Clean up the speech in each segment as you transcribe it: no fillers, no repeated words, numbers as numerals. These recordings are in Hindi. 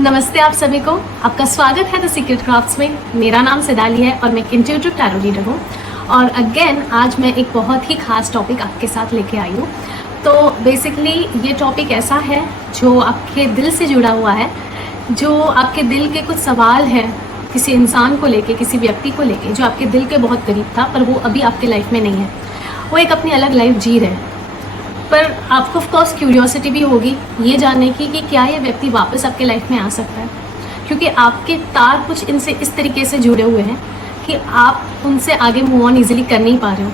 नमस्ते आप सभी को, आपका स्वागत है द सीक्रेट क्राफ्ट्स में। मेरा नाम सिदाली है और मैं एक इंट्यूटिव टैरो रीडर हूँ। और अगेन आज मैं एक बहुत ही खास टॉपिक आपके साथ लेके आई हूँ। तो बेसिकली ये टॉपिक ऐसा है जो आपके दिल से जुड़ा हुआ है, जो आपके दिल के कुछ सवाल हैं किसी इंसान को लेके, किसी व्यक्ति को लेके, जो आपके दिल के बहुत करीब था पर वो अभी आपके लाइफ में नहीं है। वो एक अपनी अलग लाइफ जी रहे हैं, पर आपको ऑफ कोर्स क्यूरियोसिटी भी होगी ये जानने की कि क्या ये व्यक्ति वापस आपके लाइफ में आ सकता है, क्योंकि आपके तार कुछ इनसे इस तरीके से जुड़े हुए हैं कि आप उनसे आगे मूव ऑन ईजिली कर नहीं पा रहे हो।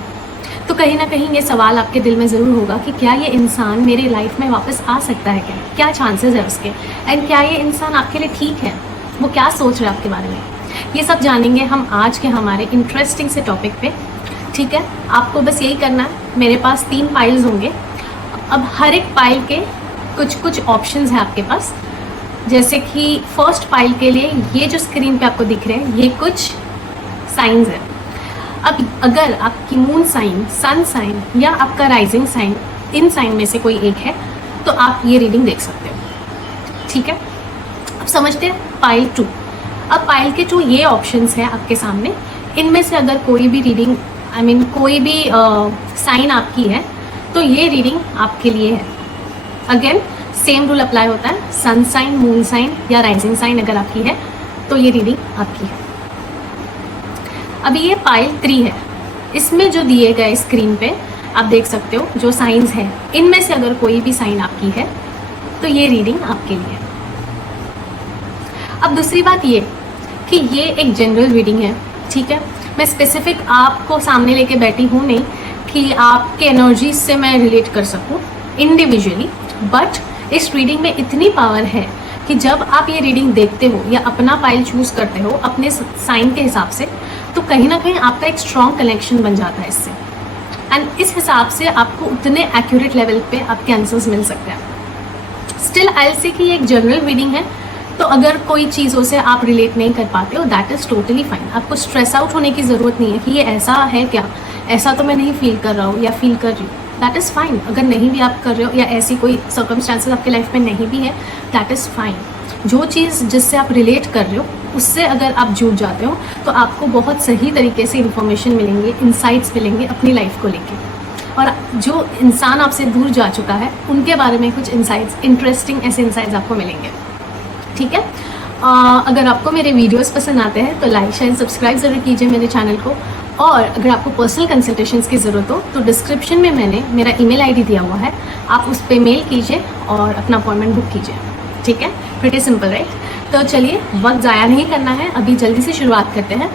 तो कहीं ना कहीं ये सवाल आपके दिल में ज़रूर होगा कि क्या ये इंसान मेरे लाइफ में वापस आ सकता है, क्या चांसेस है उसके, एंड क्या ये इंसान आपके लिए ठीक है, वो क्या सोच रहा है आपके बारे में। ये सब जानेंगे हम आज के हमारे इंटरेस्टिंग से टॉपिक पे। ठीक है, आपको बस यही करना है। मेरे पास 3 फाइल्स होंगे। अब हर एक फाइल के कुछ ऑप्शंस हैं आपके पास। जैसे कि फर्स्ट फाइल के लिए ये जो स्क्रीन पे आपको दिख रहे हैं ये कुछ साइंस है। अब अगर आपकी मून साइन, सन साइन या आपका राइजिंग साइन, इन साइन में से कोई एक है तो आप ये रीडिंग देख सकते हो। ठीक है, अब समझते हैं फाइल 2। अब फाइल के 2 ये ऑप्शंस हैं आपके सामने। इनमें से अगर कोई भी रीडिंग कोई भी साइन आपकी है तो ये रीडिंग आपके लिए है। अगेन सेम रूल अप्लाई होता है, सन साइन, मून साइन या राइजिंग साइन अगर आपकी है तो ये रीडिंग आपकी है। अभी ये फाइल 3 है। इसमें जो दिए गए स्क्रीन पे आप देख सकते हो जो साइंस है, इनमें से अगर कोई भी साइन आपकी है तो ये रीडिंग आपके लिए है। अब दूसरी बात ये कि ये एक जनरल रीडिंग है। ठीक है, मैं स्पेसिफिक आपको सामने लेके बैठी हूँ नहीं कि आपके एनर्जीज से मैं रिलेट कर सकूं इंडिविजुअली, बट इस रीडिंग में इतनी पावर है कि जब आप ये रीडिंग देखते हो या अपना फाइल चूज करते हो अपने साइन के हिसाब से, तो कहीं ना कहीं आपका एक स्ट्रॉन्ग कनेक्शन बन जाता है इससे, एंड इस हिसाब से आपको उतने एक्यूरेट लेवल पे आपके आंसर्स मिल सकते हैं। स्टिल आई विल से कि ये एक जनरल रीडिंग है, तो अगर कोई चीज़ों से आप रिलेट नहीं कर पाते हो दैट इज़ टोटली फाइन। आपको स्ट्रेस आउट होने की ज़रूरत नहीं है कि ये ऐसा है क्या, ऐसा तो मैं नहीं फील कर रहा हूँ या फील कर रही हूँ, दैट इज़ फाइन। अगर नहीं भी आप कर रहे हो या ऐसी कोई सर्कमस्टांसेस आपके लाइफ में नहीं भी है, दैट इज़ फाइन। जो चीज़ जिससे आप रिलेट कर रहे हो उससे अगर आप जुड़ जाते हो तो आपको बहुत सही तरीके से इन्फॉर्मेशन मिलेंगे, इंसाइट्स मिलेंगे अपनी लाइफ को लेके। और जो इंसान आपसे दूर जा चुका है उनके बारे में कुछ इंसाइट्स, इंटरेस्टिंग ऐसे इंसाइट्स आपको मिलेंगे। ठीक है, अगर आपको मेरे वीडियोस पसंद आते हैं तो लाइक शेयर सब्सक्राइब ज़रूर कीजिए मेरे चैनल को। और अगर आपको पर्सनल कंसल्टेशंस की ज़रूरत हो तो डिस्क्रिप्शन में मैंने मेरा ईमेल आईडी दिया हुआ है, आप उस पर मेल कीजिए और अपना अपॉइंटमेंट बुक कीजिए। ठीक है, प्रीटी सिंपल राइट। तो चलिए वक्त ज़ाया नहीं करना है, अभी जल्दी से शुरुआत करते हैं।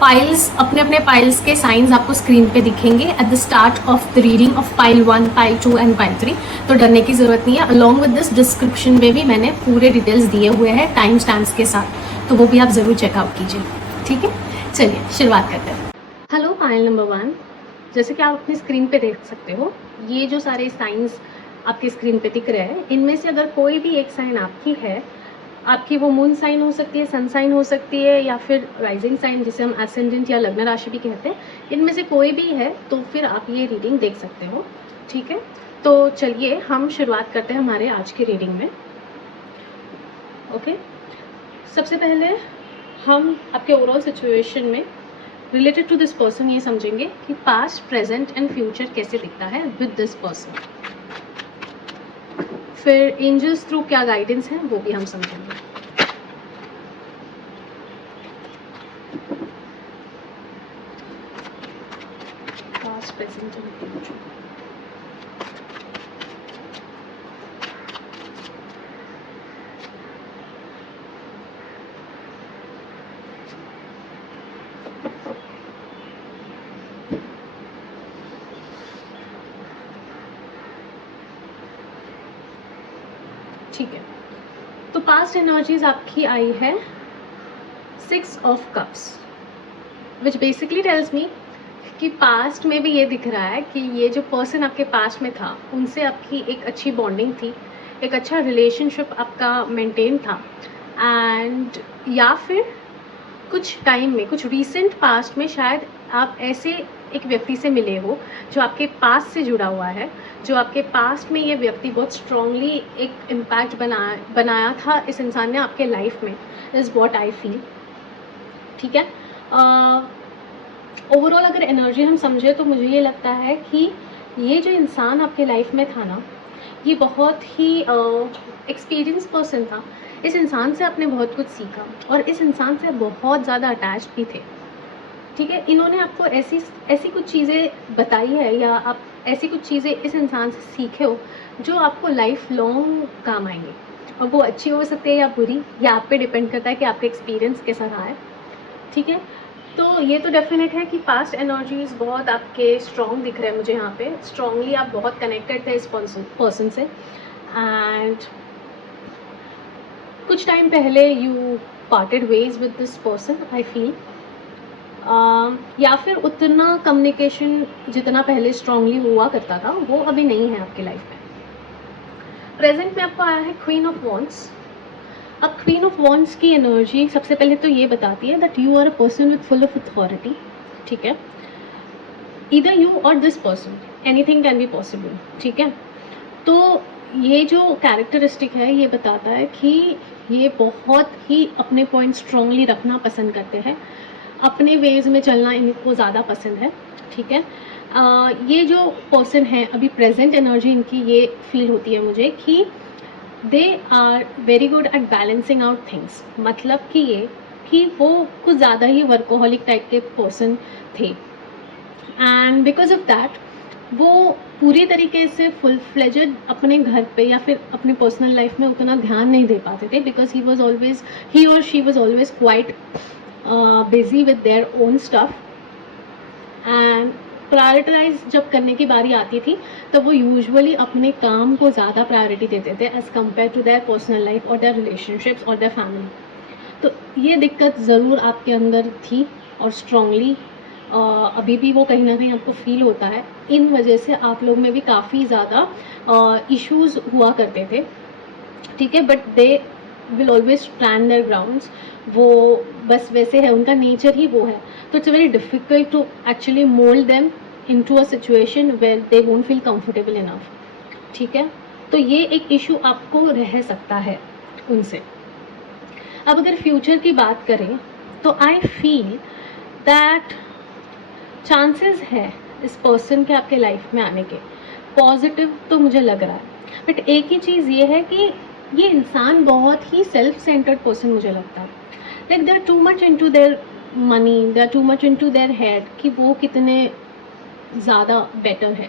फाइल्स, अपने अपने फाइल्स के साइंस आपको स्क्रीन पे दिखेंगे at the start of the reading of file 1, file 2 and file 3। तो डरने की ज़रूरत नहीं है। अलॉन्ग विद दिस डिस्क्रिप्शन में भी मैंने पूरे डिटेल्स दिए हुए हैं टाइम स्टैम्प्स के साथ, तो वो भी आप ज़रूर चेकआउट कीजिए। ठीक है, चलिए शुरुआत करते हैं। Hello, file number 1। जैसे कि आप अपनी स्क्रीन पे देख सकते हो ये जो सारे साइंस आपकी स्क्रीन पे दिख रहे हैं, इनमें से अगर कोई भी एक साइन आपकी है, आपकी वो मून साइन हो सकती है, सन साइन हो सकती है, या फिर राइजिंग साइन जिसे हम एसेंडेंट या लग्न राशि भी कहते हैं, इनमें से कोई भी है तो फिर आप ये रीडिंग देख सकते हो। ठीक है, तो चलिए हम शुरुआत करते हैं हमारे आज की रीडिंग में। ओके, सबसे पहले हम आपके ओवरऑल सिचुएशन में रिलेटेड टू दिस पर्सन ये समझेंगे कि पास्ट, प्रेजेंट एंड फ्यूचर कैसे दिखता है विद दिस पर्सन। फिर एंजल्स थ्रू क्या गाइडेंस है वो भी हम समझेंगे। Past, present and future. ठीक है, तो पास्ट एनर्जीज आपकी आई है 6 of cups, which basically tells me कि पास्ट में भी ये दिख रहा है कि ये जो पर्सन आपके पास्ट में था उनसे आपकी एक अच्छी बॉन्डिंग थी, एक अच्छा रिलेशनशिप आपका मेंटेन था, एंड या फिर कुछ टाइम में, कुछ रीसेंट पास्ट में शायद आप ऐसे एक व्यक्ति से मिले हो जो आपके पास्ट से जुड़ा हुआ है, जो आपके पास्ट में ये व्यक्ति बहुत स्ट्रांगली एक इम्पैक्ट बनाया था इस इंसान ने आपके लाइफ में, इज़ व्हाट आई फील। ठीक है, ओवरऑल अगर एनर्जी हम समझे तो मुझे ये लगता है कि ये जो इंसान आपके लाइफ में था ना, ये बहुत ही एक्सपीरियंस पर्सन था। इस इंसान से आपने बहुत कुछ सीखा और इस इंसान से बहुत ज़्यादा अटैच भी थे। ठीक है, इन्होंने आपको ऐसी ऐसी कुछ चीज़ें बताई है या आप ऐसी कुछ चीज़ें इस इंसान से सीखे हो जो आपको लाइफ लॉन्ग काम आएंगे, और वो अच्छी हो सकती है या बुरी, या आप पे डिपेंड करता है कि आपका एक्सपीरियंस कैसा रहा है। ठीक है, तो ये तो डेफिनेट है कि पास्ट एनर्जीज बहुत आपके स्ट्रॉन्ग दिख रहे हैं मुझे यहाँ पे। स्ट्रांगली आप बहुत कनेक्टेड थे इस पर्सन से, एंड कुछ टाइम पहले you parted ways with this person I feel, या फिर उतना कम्युनिकेशन जितना पहले स्ट्रांगली हुआ करता था वो अभी नहीं है आपकी लाइफ में। प्रेजेंट में आपको आया है क्वीन ऑफ वॉन्ड्स। अब क्वीन ऑफ वॉन्ड्स की एनर्जी सबसे पहले तो ये बताती है that you are a person with full of authority. ठीक है, either you or this person, anything can be possible. ठीक है, तो ये जो कैरेक्टरिस्टिक है ये बताता है कि ये बहुत ही अपने पॉइंट स्ट्रांगली रखना पसंद करते हैं, अपने वेज में चलना इनको ज़्यादा पसंद है। ठीक है, ये जो पर्सन है अभी प्रेजेंट एनर्जी इनकी ये फील होती है मुझे कि they are very good at balancing out things. मतलब कि ये कि वो कुछ ज़्यादा ही वर्कोहलिक टाइप के पर्सन थे, एंड बिकॉज ऑफ दैट वो पूरी तरीके से फुल फ्लेजेड अपने घर पे या फिर अपने पर्सनल लाइफ में उतना ध्यान नहीं दे पाते थे, बिकॉज ही और she was always quite busy with their own stuff, and prioritize जब करने की बारी आती थी तब वो यूजुअली अपने काम को ज़्यादा प्रायोरिटी देते थे as compare to their personal life और देयर रिलेशनशिप्स और देयर फैमिली। तो ये दिक्कत ज़रूर आपके अंदर थी और स्ट्रांगली अभी भी वो कहीं ना कहीं आपको फील होता है। इन वजह से आप लोग में भी काफ़ी ज़्यादा इश्यूज़ हुआ करते थे। ठीक है, but they will always stand their grounds. वो बस वैसे है, उनका नेचर ही वो है। तो it's very difficult to actually mould them into a situation where they won't feel comfortable enough. ठीक है, तो ये एक इशू आपको रह सकता है उनसे। अब अगर फ्यूचर की बात करें तो आई फील दैट चांसेस है इस पर्सन के आपके लाइफ में आने के पॉजिटिव, तो मुझे लग रहा है। बट एक ही चीज़ ये है कि ये इंसान बहुत ही सेल्फ सेंटर्ड पर्सन मुझे लगता है। Like they are too much into their money, they are too much into their head कि वो कितने ज़्यादा बेटर है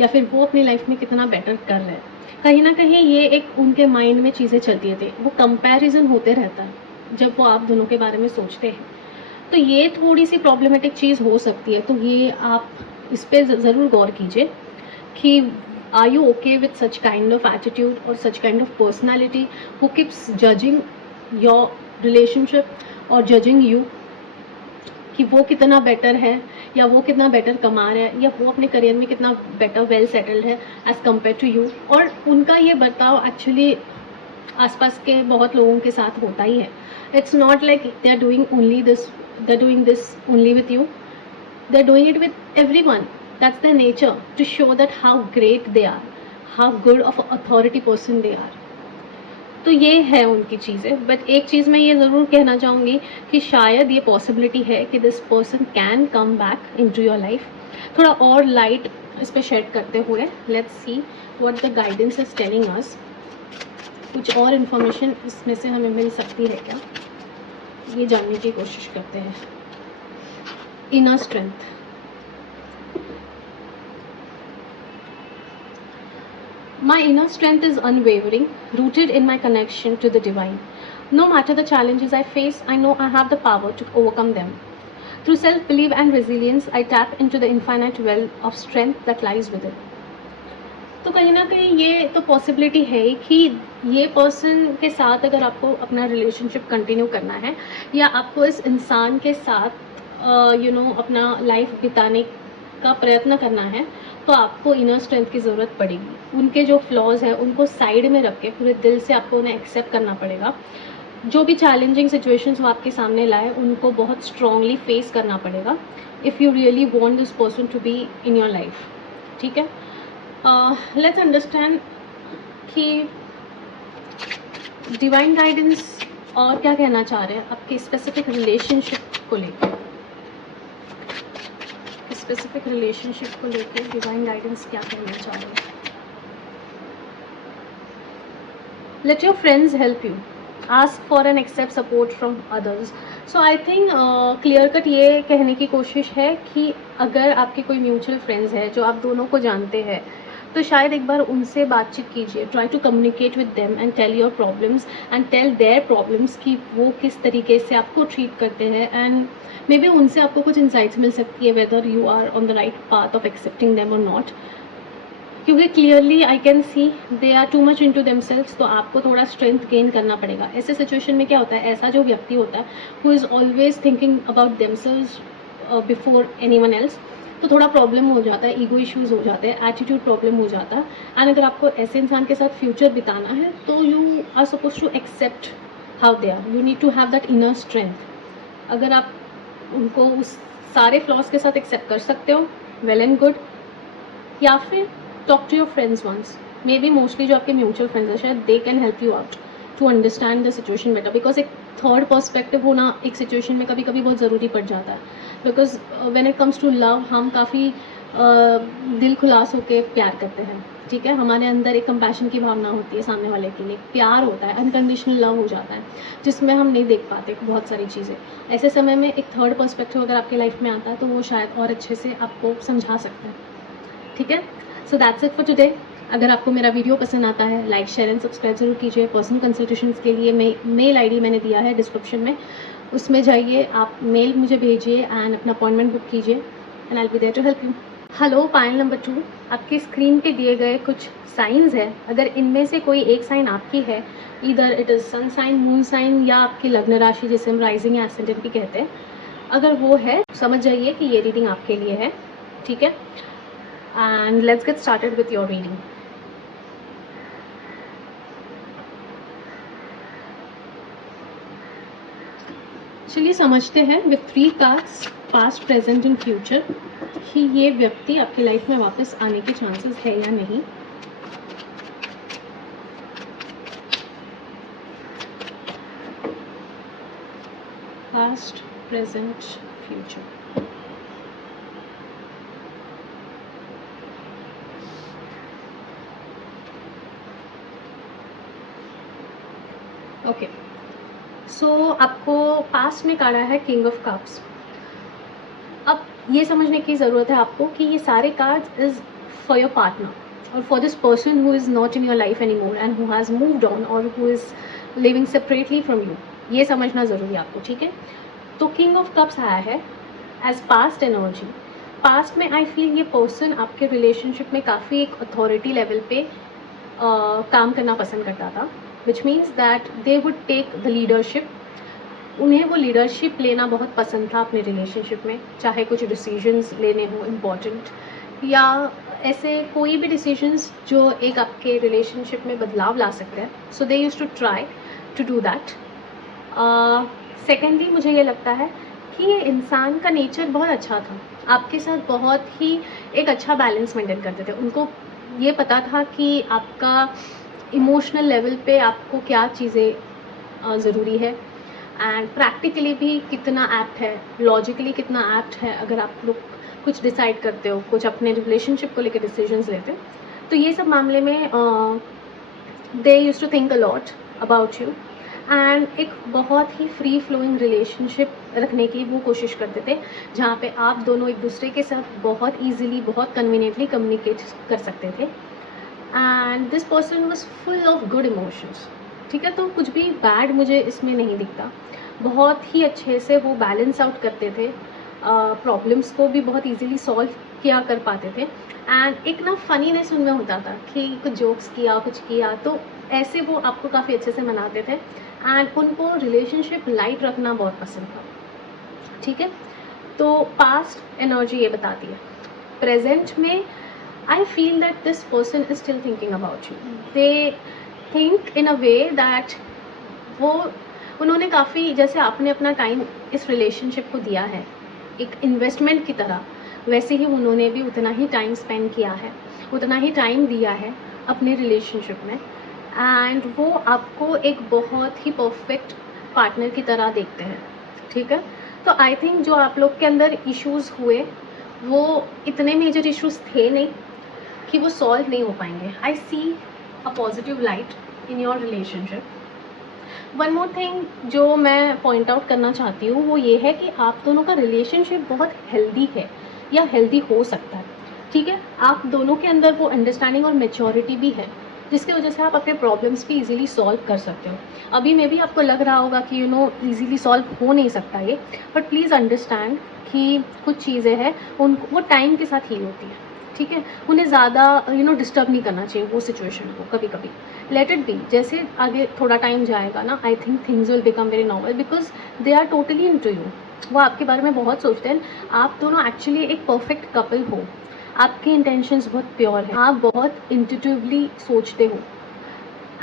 या फिर वो अपनी लाइफ में कितना बेटर कर रहे हैं। कहीं ना कहीं ये एक उनके माइंड में चीज़ें चलती रहती है, वो कंपैरिजन होते रहता है जब वो आप दोनों के बारे में सोचते हैं। तो ये थोड़ी सी प्रॉब्लमेटिक चीज़ हो सकती है। तो ये आप इस पर ज़रूर गौर कीजिए कि are you okay with such kind of attitude और such kind of personality who keeps judging your relationship और जजिंग यू कि वो कितना बेटर है या वो कितना बेटर कमा रहा है या वो अपने करियर में कितना बेटर वेल सेटल्ड है एज़ कम्पेयर टू यू। और उनका ये बर्ताव एक्चुअली आसपास के बहुत लोगों के साथ होता ही है। It's not like they are doing this only with you, they are doing it with everyone. That's their nature to show that how great they are, how good of authority person they are. तो ये है उनकी चीज़ें। बट एक चीज़ मैं ये ज़रूर कहना चाहूँगी कि शायद ये पॉसिबिलिटी है कि this person can come back into your life. थोड़ा और लाइट इस पर शेड करते हुए let's see what the guidance is telling us. कुछ और इन्फॉर्मेशन इसमें से हमें मिल सकती है क्या, ये जानने की कोशिश करते हैं। Inner strength, my inner strength is unwavering, rooted in my connection to the divine. No matter the challenges I face, I know I have the power to overcome them. Through self-belief and resilience, I tap into the infinite well of strength that lies within. तो कहीं ना कहीं ये तो पॉसिबिलिटी है कि ये पर्सन के साथ अगर आपको अपना रिलेशनशिप कंटिन्यू करना है या आपको इस इंसान के साथ अपना लाइफ बिताने का प्रयत्न करना है, तो आपको इनर स्ट्रेंथ की ज़रूरत पड़ेगी। उनके जो फ्लॉज हैं उनको साइड में रख के पूरे दिल से आपको उन्हें एक्सेप्ट करना पड़ेगा। जो भी चैलेंजिंग सिचुएशंस वो आपके सामने लाए उनको बहुत स्ट्रांगली फेस करना पड़ेगा if you really want this person to be in your life. ठीक है, लेट्स अंडरस्टैंड कि डिवाइन गाइडेंस और क्या कहना चाह रहे हैं आपके स्पेसिफिक रिलेशनशिप को लेकर। स्पेसिफिक रिलेशनशिप को लेकर डिवाइन गाइडेंस क्या कहना चाह रहे हैं। Let your friends help you, ask for and accept support from others. So I think clear cut ये कहने की कोशिश है कि अगर आपके कोई म्यूचुअल फ्रेंड्स है जो आप दोनों को जानते हैं तो शायद एक बार उनसे बातचीत कीजिए। Try to communicate with them and tell your problems and tell their problems कि वो किस तरीके से आपको ट्रीट करते हैं एंड मे बी उनसे आपको कुछ इंसाइट्स मिल सकती है whether you are on the right path of accepting them or not. क्योंकि clearly I can see they are too much into themselves, तो आपको थोड़ा स्ट्रेंथ गेन करना पड़ेगा। ऐसे सिचुएशन में क्या होता है, ऐसा जो व्यक्ति होता है who is always thinking about themselves before anyone else, तो थोड़ा प्रॉब्लम हो जाता है, ईगो इश्यूज हो जाते हैं, एटीट्यूड प्रॉब्लम हो जाता है। एंड अगर आपको ऐसे इंसान के साथ फ्यूचर बिताना है तो you are suppose to accept how they are, you need to have that inner strength. अगर आप उनको उस सारे फ्लॉज के साथ एक्सेप्ट कर सकते हो, वेल एंड गुड। या फिर talk to your friends once, maybe mostly जो आपके म्यूचुअल फ्रेंड्स हैं शायद they can help you out to understand the situation better, because एक थर्ड पर्सपेक्टिव होना एक सिचुएशन में कभी कभी बहुत ज़रूरी पड़ जाता है। Because when it comes to love हम काफ़ी दिल खुलास होकर प्यार करते हैं। ठीक है, हमारे अंदर एक कंपैशन की भावना होती है, सामने वाले के लिए प्यार होता है, अनकंडीशनल लव हो जाता है जिसमें हम नहीं देख पाते बहुत सारी चीज़ें। ऐसे समय में एक थर्ड पर्सपेक्टिव अगर आपके लाइफ में आता है तो वो शायद और अच्छे से आपको समझा सकता है। ठीक है, so that's it for today. अगर आपको मेरा वीडियो पसंद आता है लाइक शेयर एंड सब्सक्राइब जरूर कीजिए। पर्सनल कंसल्टेशंस के लिए मेल आईडी मैंने दिया है डिस्क्रिप्शन में, उसमें जाइए, आप मेल मुझे भेजिए एंड अपना अपॉइंटमेंट बुक कीजिए and I will be there to help you. Hello Payal number 2, आपकी स्क्रीन पे दिए गए कुछ साइंस है, अगर इनमें से कोई एक साइन आपकी है, इधर it is sun sign, moon sign या आपकी लग्न राशि जिसे हम राइजिंग या एसेंडेंट भी कहते हैं, अगर वो है समझ जाइए कि ये रीडिंग आपके लिए है। ठीक है, and let's get started with your reading. चलिए समझते हैं with 3 cards past, present and future कि ये व्यक्ति आपकी लाइफ में वापस आने के चांसेस है या नहीं। Past, present, future. ओके, सो आपको पास्ट में कार्ड आया है किंग ऑफ कप्स। अब ये समझने की ज़रूरत है आपको कि ये सारे cards is for your partner और for this person who is not in your life any more and who has moved on और who is living separately from you. ये समझना ज़रूरी है आपको। ठीक है, तो किंग ऑफ कप्स आया है एज पास्ट एनर्जी। पास्ट में आई फील ये पर्सन आपके रिलेशनशिप में काफ़ी एक अथॉरिटी लेवल पे काम करना पसंद करता था, which means that they would take the leadership. उन्हें वो लीडरशिप लेना बहुत पसंद था अपने रिलेशनशिप में, चाहे कुछ डिसीजंस लेने हो इम्पॉर्टेंट या ऐसे कोई भी डिसीजंस जो एक आपके रिलेशनशिप में बदलाव ला सकते हैं। So they used to try to do that. Secondly मुझे ये लगता है कि ये इंसान का नेचर बहुत अच्छा था, आपके साथ बहुत ही एक अच्छा बैलेंस मेंटेन करते थे। उनको ये पता था कि आपका इमोशनल लेवल पे आपको क्या चीज़ें ज़रूरी है एंड प्रैक्टिकली भी कितना एप्ट है, लॉजिकली कितना एप्ट है। अगर आप लोग कुछ डिसाइड करते हो, कुछ अपने रिलेशनशिप को लेकर डिसीजंस लेते हो, तो ये सब मामले में they used to think a lot about you and एक बहुत ही फ्री फ्लोइंग रिलेशनशिप रखने की वो कोशिश करते थे, जहाँ पे आप दोनों एक दूसरे के साथ बहुत ईजीली, बहुत कन्वीनियंटली कम्युनिकेट कर सकते थे। And this person was full of good emotions. ठीक है, तो कुछ भी बैड मुझे इसमें नहीं दिखता। बहुत ही अच्छे से वो बैलेंस आउट करते थे, प्रॉब्लम्स को भी बहुत इजीली सॉल्व किया कर पाते थे एंड एक ना फनीनेस उनमें होता था कि कुछ जोक्स किया, कुछ किया, तो ऐसे वो आपको काफ़ी अच्छे से मनाते थे एंड उनको रिलेशनशिप लाइट रखना बहुत पसंद था। ठीक है, तो पास्ट एनर्जी ये बताती है। प्रेजेंट में I feel that this person is still thinking about you. They think in a way that वो उन्होंने काफ़ी, जैसे आपने अपना टाइम इस रिलेशनशिप को दिया है एक इन्वेस्टमेंट की तरह, वैसे ही उन्होंने भी उतना ही टाइम स्पेंड किया है, उतना ही टाइम दिया है अपने रिलेशनशिप में, एंड वो आपको एक बहुत ही परफेक्ट पार्टनर की तरह देखते हैं, ठीक है। तो आई थिंक जो आप लोग के अंदर इश्यूज़ हुए वो इतने मेजर इश्यूज़ थे नहीं कि वो सॉल्व नहीं हो पाएंगे। I see a positive light in your relationship. One more thing जो मैं पॉइंट आउट करना चाहती हूँ वो ये है कि आप दोनों का रिलेशनशिप बहुत हेल्दी है या हेल्दी हो सकता है, ठीक है। आप दोनों के अंदर वो अंडरस्टैंडिंग और मेच्योरिटी भी है जिसकी वजह से आप अपने प्रॉब्लम्स भी इजीली सॉल्व कर सकते हो। अभी में भी आपको लग रहा होगा कि इजीली सॉल्व हो नहीं सकता ये, बट प्लीज़ अंडरस्टैंड कि कुछ चीज़ें हैं उन वो टाइम के साथ हील होती है, ठीक है। उन्हें ज़्यादा डिस्टर्ब नहीं करना चाहिए वो सिचुएशन को, कभी कभी लेट इट बी। जैसे आगे थोड़ा टाइम जाएगा ना, I think things will become very normal because they are totally into you. वो आपके बारे में बहुत सोचते हैं। आप दोनों एक्चुअली एक परफेक्ट कपल हो। आपके इंटेंशंस बहुत प्योर हैं, आप बहुत इंट्यूटिवली सोचते हो,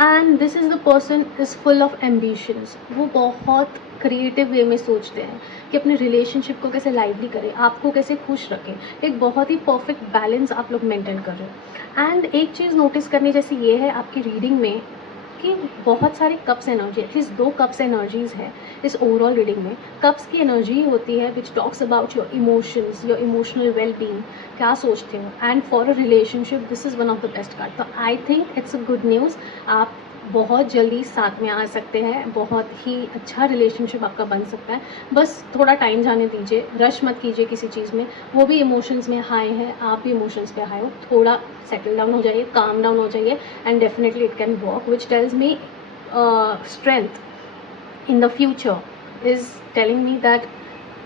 and this is the person is full of ambitions. वो बहुत क्रिएटिव वे में सोचते हैं कि अपने रिलेशनशिप को कैसे लाइवली करें, आपको कैसे खुश रखें। एक बहुत ही परफेक्ट बैलेंस आप लोग मेंटेन कर रहे हो। एंड एक चीज़ नोटिस करनी जैसे ये है आपकी रीडिंग में कि बहुत सारे cups energy, at least 2 cups energies है इस ओवरऑल रीडिंग में। कप्स की एनर्जी होती है which talks about your emotions, your emotional well being, क्या सोचते हो। And for a relationship this is one of the best card. तो I think it's a good news. आप बहुत जल्दी साथ में आ सकते हैं, बहुत ही अच्छा रिलेशनशिप आपका बन सकता है। बस थोड़ा टाइम जाने दीजिए, रश मत कीजिए किसी चीज़ में। वो भी इमोशंस में हाई है, आप भी इमोशंस पे हाई हो। थोड़ा सेटल डाउन हो जाइए, काम डाउन हो जाइए, and definitely it can work, which tells me strength in the future is telling me that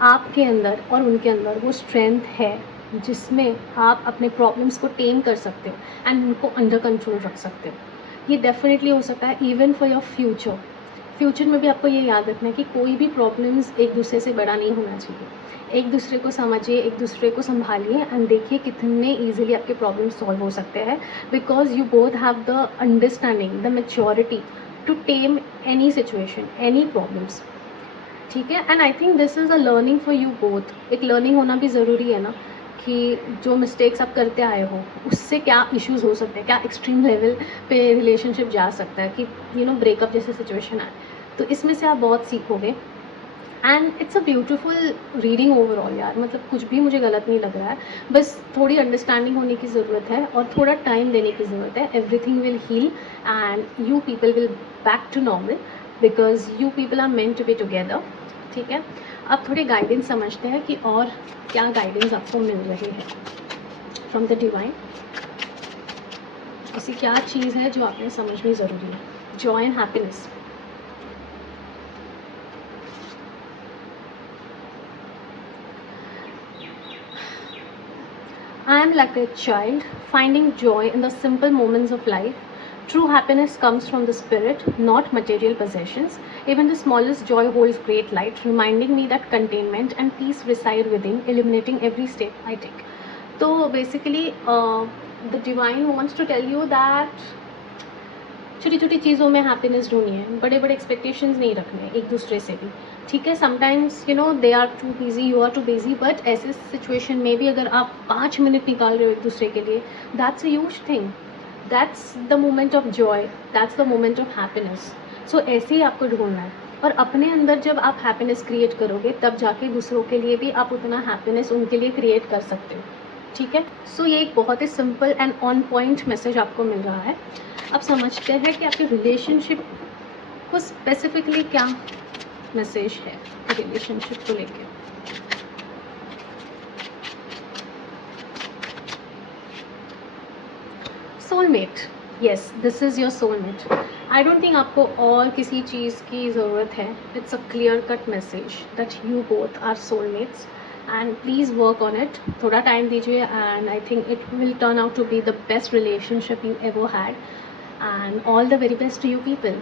आपके अंदर और उनके अंदर वो स्ट्रेंथ है जिसमें आप अपने प्रॉब्लम्स को टेम कर सकते हो एंड उनको अंडर कंट्रोल रख सकते हो। ये डेफिनेटली हो सकता है even for your future. Future में भी आपको ये याद रखना है कि कोई भी प्रॉब्लम्स एक दूसरे से बड़ा नहीं होना चाहिए। एक दूसरे को समझिए, एक दूसरे को संभालिए, एंड देखिए कितने ईजिली आपके प्रॉब्लम्स सॉल्व हो सकते हैं, because you both have the understanding, the maturity to tame any situation, any problems, ठीक है। And I think this is a learning for you both. एक लर्निंग होना भी ज़रूरी है ना, कि जो मिस्टेक्स आप करते आए हो उससे क्या इश्यूज़ हो सकते हैं, क्या एक्सट्रीम लेवल पे रिलेशनशिप जा सकता है कि ब्रेकअप जैसे सिचुएशन आए। तो इसमें से आप बहुत सीखोगे, and it's a beautiful reading overall यार। मतलब कुछ भी मुझे गलत नहीं लग रहा है, बस थोड़ी अंडरस्टैंडिंग होने की ज़रूरत है और थोड़ा टाइम देने की ज़रूरत है। Everything will heal and you people will back to normal because you people are meant to be together, ठीक है। अब थोड़ी गाइडेंस समझते हैं कि और क्या गाइडेंस आपको मिल रही है फ्रॉम द डिवाइन। ऐसी क्या चीज़ है जो आपने समझनी ज़रूरी है। Joy and happiness. I am like a child, finding joy in the simple moments of life. True happiness comes from the spirit, not material possessions. Even the smallest joy holds great light, reminding me that containment and peace reside within, illuminating every step I take. So basically, the divine wants to tell you that छोटी छोटी चीज़ों में हैप्पीनेस ढूंढनी है, बड़े बड़े एक्सपेक्टेशंस नहीं रखने एक दूसरे से भी, ठीक है। Sometimes they are too busy, you are too busy, but ऐसे सिचुएशन में भी अगर आप 5 मिनट निकाल रहे हो एक दूसरे के लिए, that's a huge thing, that's the moment of joy, that's the moment of happiness. So ऐसे ही आपको ढूंढना है, और अपने अंदर जब आप हैप्पीनेस क्रिएट करोगे तब जाके दूसरों के लिए भी आप उतना हैप्पीनेस उनके लिए क्रिएट कर सकते हो, ठीक है। सो ये एक बहुत ही simple and on point message आपको मिल रहा है। अब समझते हैं कि आपके रिलेशनशिप को स्पेसिफिकली क्या मैसेज है रिलेशनशिप को लेके। Soulmate, yes, this is your soulmate. I don't think आपको और किसी चीज़ की ज़रूरत है। It's a clear cut message that you both are soulmates, and please work on it. थोड़ा टाइम दीजिए, and I think it will turn out to be the best relationship you ever had, and all the very best to you people.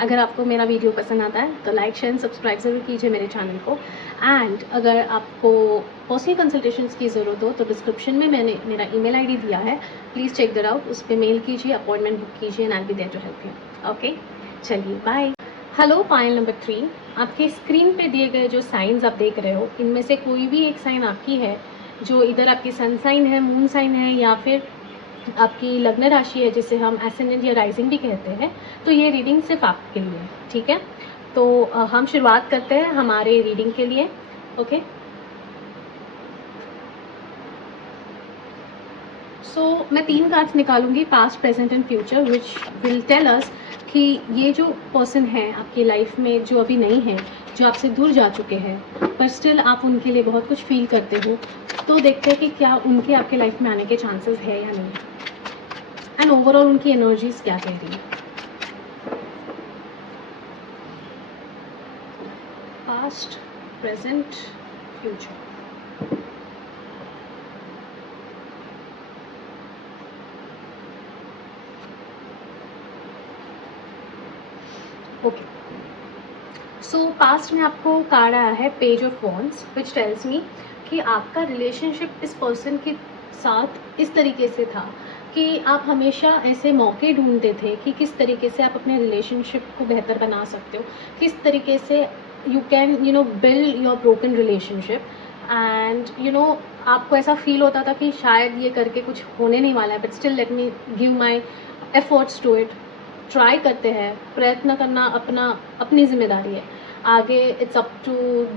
अगर आपको मेरा वीडियो पसंद आता है तो लाइक शेयर सब्सक्राइब ज़रूर कीजिए मेरे चैनल को, एंड अगर आपको पर्सनल कंसल्टेशंस की ज़रूरत हो तो डिस्क्रिप्शन में मैंने मेरा ईमेल आईडी दिया है, प्लीज़ चेक दैट आउट। उस पर मेल कीजिए, अपॉइंटमेंट बुक कीजिए, and I will be there to help you. Okay, चलिए बाय। Hello, Payal number 3। आपके स्क्रीन पे दिए गए जो साइन्स आप देख रहे हो, इनमें से कोई भी एक साइन आपकी है, जो इधर आपकी सन साइन है, मून साइन है, या फिर आपकी लग्न राशि है, जिसे हम एसेंडेंट या राइजिंग भी कहते हैं, तो ये रीडिंग सिर्फ आपके लिए है, ठीक है। तो हम शुरुआत करते हैं हमारे रीडिंग के लिए। ओके, सो मैं 3 कार्ड्स निकालूंगी, past, present and future, which will tell us कि ये जो पर्सन है आपकी लाइफ में, जो अभी नहीं है, जो आपसे दूर जा चुके हैं, पर स्टिल आप उनके लिए बहुत कुछ फील करते हो, तो देखते हैं कि क्या उनके आपके लाइफ में आने के चांसेस है या नहीं, एंड ओवरऑल उनकी एनर्जीज क्या कह रही है। Past, present, future. ओके, सो पास्ट में आपको कार्ड आया है page of wands, which tells me कि आपका रिलेशनशिप इस पर्सन के साथ इस तरीके से था कि आप हमेशा ऐसे मौके ढूंढते थे कि किस तरीके से आप अपने रिलेशनशिप को बेहतर बना सकते हो, किस तरीके से you can build your broken relationship, and आपको ऐसा फील होता था कि शायद ये करके कुछ होने नहीं वाला है, but still let me give my efforts to it. Try करते हैं, प्रयत्न करना अपनी जिम्मेदारी है, आगे it's up to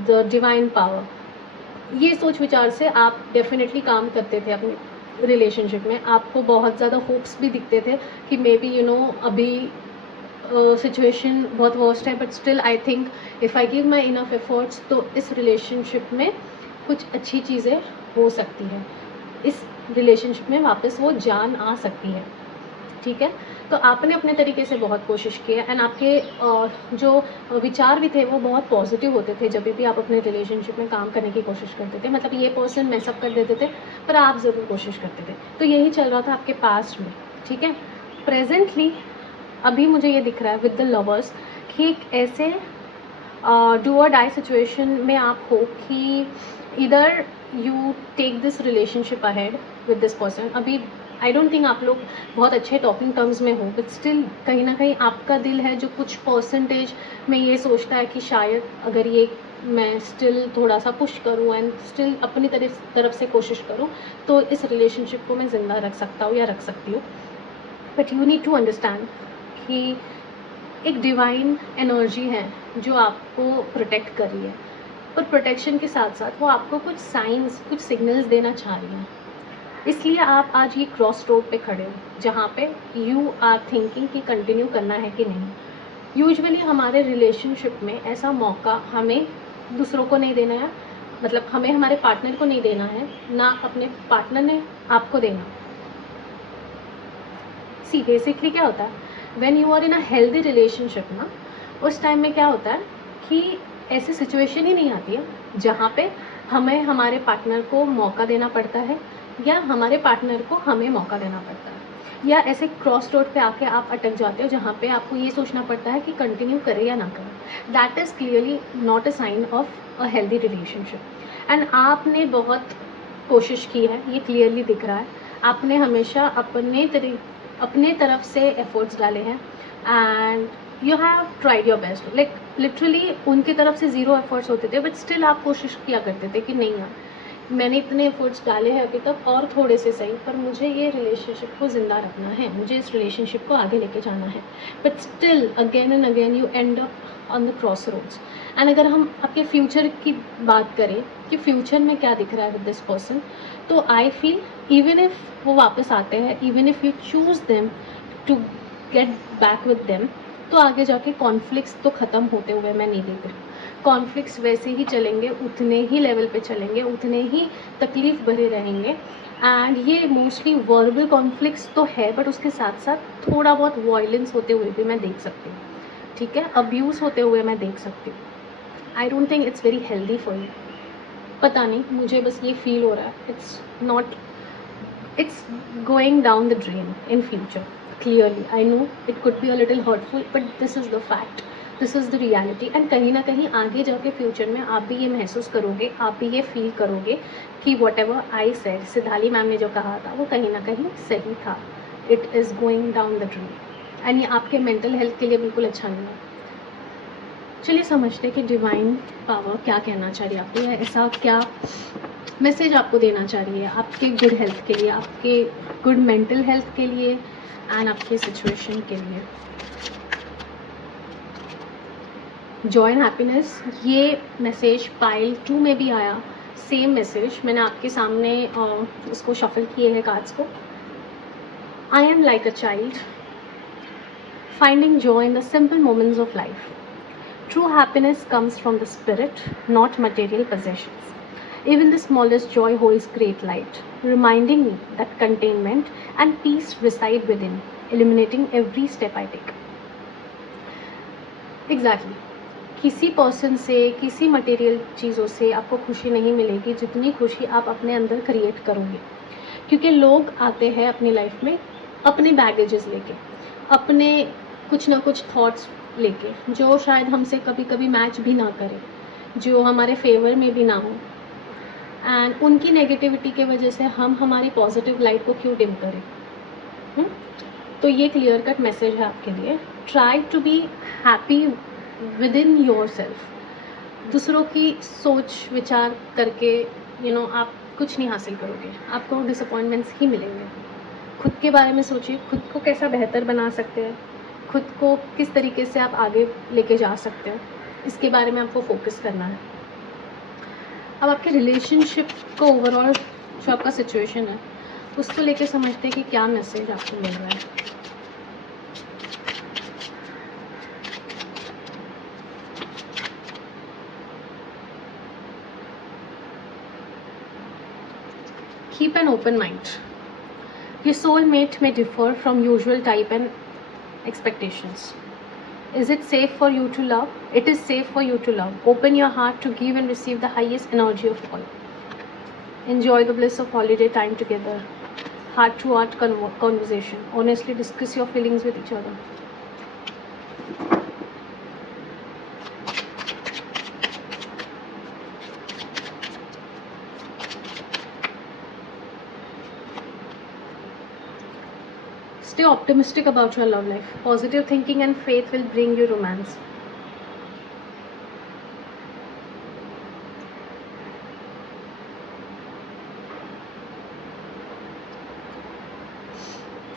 the divine power. ये सोच विचार से आप डेफिनेटली काम करते थे अपने रिलेशनशिप में। आपको बहुत ज़्यादा होप्स भी दिखते थे कि मे बी अभी सिचुएशन बहुत वर्स्ट है, but still I think if I give my enough efforts तो इस रिलेशनशिप में कुछ अच्छी चीज़ें हो सकती हैं, इस रिलेशनशिप में वापस वो जान आ सकती है, ठीक है। तो आपने अपने तरीके से बहुत कोशिश की है, एंड आपके जो विचार भी थे वो बहुत पॉजिटिव होते थे जब भी आप अपने रिलेशनशिप में काम करने की कोशिश करते थे। मतलब ये पर्सन मैसअप कर देते थे, पर आप ज़रूर कोशिश करते थे। तो यही चल रहा था आपके पास्ट में, ठीक है। प्रेजेंटली अभी मुझे ये दिख रहा है विद द लवर्स कि एक ऐसे डू और डाई सिचुएशन में आप हो कि इधर you take this relationship ahead with this person. अभी आई डोंट थिंक आप लोग बहुत अच्छे टॉकिंग टर्म्स में हो, बट स्टिल कहीं ना कहीं आपका दिल है जो कुछ परसेंटेज में ये सोचता है कि शायद अगर ये मैं स्टिल थोड़ा सा पुश करूँ एंड स्टिल अपनी तरफ से कोशिश करूँ तो इस रिलेशनशिप को मैं ज़िंदा रख सकता हूँ या रख सकती हूँ। But you need to understand कि एक डिवाइन एनर्जी है जो आपको प्रोटेक्ट कर रही है, पर प्रोटेक्शन के साथ साथ वो आपको कुछ साइंस, कुछ सिग्नल्स देना चाह रही है। इसलिए आप आज ये क्रॉस रोड पे खड़े हो जहाँ पे यू आर थिंकिंग कि कंटिन्यू करना है कि नहीं। यूजुअली हमारे रिलेशनशिप में ऐसा मौका हमें दूसरों को नहीं देना है, मतलब हमें हमारे पार्टनर को नहीं देना है, ना अपने पार्टनर ने आपको देना। सी बेसिकली क्या होता है, when you are in a healthy relationship ना, उस टाइम में क्या होता है कि ऐसी सिचुएशन ही नहीं आती है जहाँ पे हमें हमारे पार्टनर को मौका देना पड़ता है या हमारे पार्टनर को हमें मौका देना पड़ता है, या ऐसे क्रॉस रोड पे आके आप अटक जाते हो जहाँ पे आपको ये सोचना पड़ता है कि कंटिन्यू करें या ना करें। That is clearly not a sign of a healthy relationship. And आपने बहुत कोशिश की है, ये क्लियरली दिख रहा है। आपने हमेशा अपने तरफ से एफर्ट्स डाले हैं and you have tried your best. Like literally उनकी तरफ से ज़ीरो एफर्ट्स होते थे, बट स्टिल आप कोशिश किया करते थे कि नहीं यार, मैंने इतने एफर्ट्स डाले हैं अभी तक और थोड़े से सही, पर मुझे ये रिलेशनशिप को ज़िंदा रखना है, मुझे इस रिलेशनशिप को आगे लेके जाना है। But still again and again you end up on the crossroads. And अगर हम आपके फ्यूचर की बात करें कि फ्यूचर में क्या दिख रहा है विद दिस पर्सन, तो आई फील इवन इफ़ वो वापस आते हैं, even if you choose them to get back with them, तो आगे जाके कॉन्फ्लिक्ट्स तो ख़त्म होते हुए मैं नहीं देख रही। कॉन्फ्लिक्ट्स वैसे ही चलेंगे, उतने ही लेवल पे चलेंगे, उतने ही तकलीफ़ भरे रहेंगे। एंड ये मोस्टली वर्बल कॉन्फ्लिक्ट्स तो है, बट उसके साथ साथ थोड़ा बहुत वायलेंस होते हुए भी मैं देख सकती हूँ, ठीक है। अब्यूज़ होते हुए मैं देख सकती हूँ। आई don't think it's very healthy for you. पता नहीं, मुझे बस ये फील हो रहा है, it's not, it's going down the drain in future. Clearly I know it could be a little hurtful, but this is the fact, this is the reality. And कहीं ना कहीं आगे जाके फ्यूचर में आप भी ये महसूस करोगे, आप भी ये फील करोगे कि whatever I said, Siddhali ma'am ने जो कहा था वो कहीं ना कहीं सही था। It is going down the drain, and ये आपके मेंटल हेल्थ के लिए बिल्कुल अच्छा नहीं है। चलिए समझते हैं कि डिवाइन पावर क्या कहना चाह रही है आपको, या ऐसा क्या मैसेज आपको देना चाह रही है आपके गुड हेल्थ के लिए, आपके गुड मेंटल हेल्थ के लिए एंड आपके सिचुएशन के लिए। जॉय एंड हैप्पीनेस, ये मैसेज पाइल 2 में भी आया, सेम मैसेज। मैंने आपके सामने उसको शफल किए हैं कार्ड्स को। I am like a child finding joy in the simple moments of life. True happiness comes from the spirit, not material possessions. Even the smallest joy holds great light, reminding me that containment and peace reside within, illuminating every step I take. Exactly. किसी पर्सन से, किसी मटेरियल चीज़ों से आपको खुशी नहीं मिलेगी जितनी खुशी आप अपने अंदर क्रिएट करोगे। क्योंकि लोग आते हैं अपनी लाइफ में अपने बैगेजेस लेके, अपने कुछ ना कुछ थॉट्स लेके, जो शायद हमसे कभी कभी मैच भी ना करें, जो हमारे फेवर में भी ना हो, एंड उनकी नेगेटिविटी के वजह से हम हमारी पॉजिटिव लाइट को क्यों डिम करें। तो ये क्लियर कट मैसेज है आपके लिए। Try to be happy within yourself. दूसरों की सोच विचार करके आप कुछ नहीं हासिल करोगे, आपको डिसअपॉइंटमेंट्स ही मिलेंगे। खुद के बारे में सोचिए, खुद को कैसा बेहतर बना सकते हैं, खुद को किस तरीके से आप आगे लेके जा सकते हैं, इसके बारे में आपको फोकस करना है। अब आपके रिलेशनशिप को ओवरऑल जो आपका सिचुएशन है उसको लेके समझते हैं कि क्या मैसेज आपको मिल रहा है। Keep an open mind. Your soulmate may differ from usual type and expectations. Is it safe for you to love? It is safe for you to love. Open your heart to give and receive the highest energy of all. Enjoy the bliss of holiday time together. Heart to heart conversation. Honestly discuss your feelings with each other. Stay optimistic about your love life. Positive thinking and faith will bring you romance.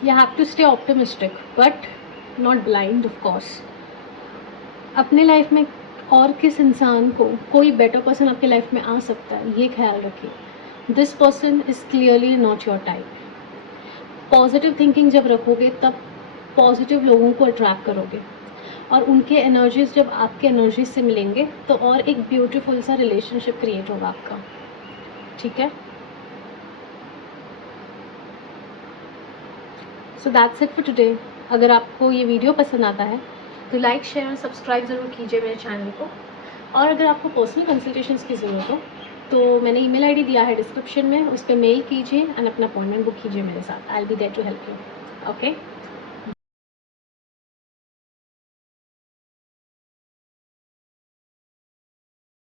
You have to stay optimistic, but not blind, of course. अपने लाइफ में और किस इंसान को कोई बेटर पर्सन आपके लाइफ में आ सकता है, ये ख्याल रखिए। This person is clearly not your type. Positive thinking जब रखोगे तब पॉजिटिव लोगों को अट्रैक्ट करोगे, और उनके एनर्जीज जब आपके एनर्जीज से मिलेंगे तो और एक ब्यूटीफुल सा रिलेशनशिप क्रिएट होगा आपका। ठीक है, so that's it for today. अगर आपको ये वीडियो पसंद आता है तो लाइक शेयर और सब्सक्राइब ज़रूर कीजिए मेरे चैनल को। और अगर आपको पर्सनल कंसल्टेशंस की ज़रूरत हो तो मैंने ईमेल आईडी दिया है डिस्क्रिप्शन में, उस पर मेल कीजिए एंड अपना अपॉइंटमेंट बुक कीजिए मेरे साथ। I will be there to help you. Okay.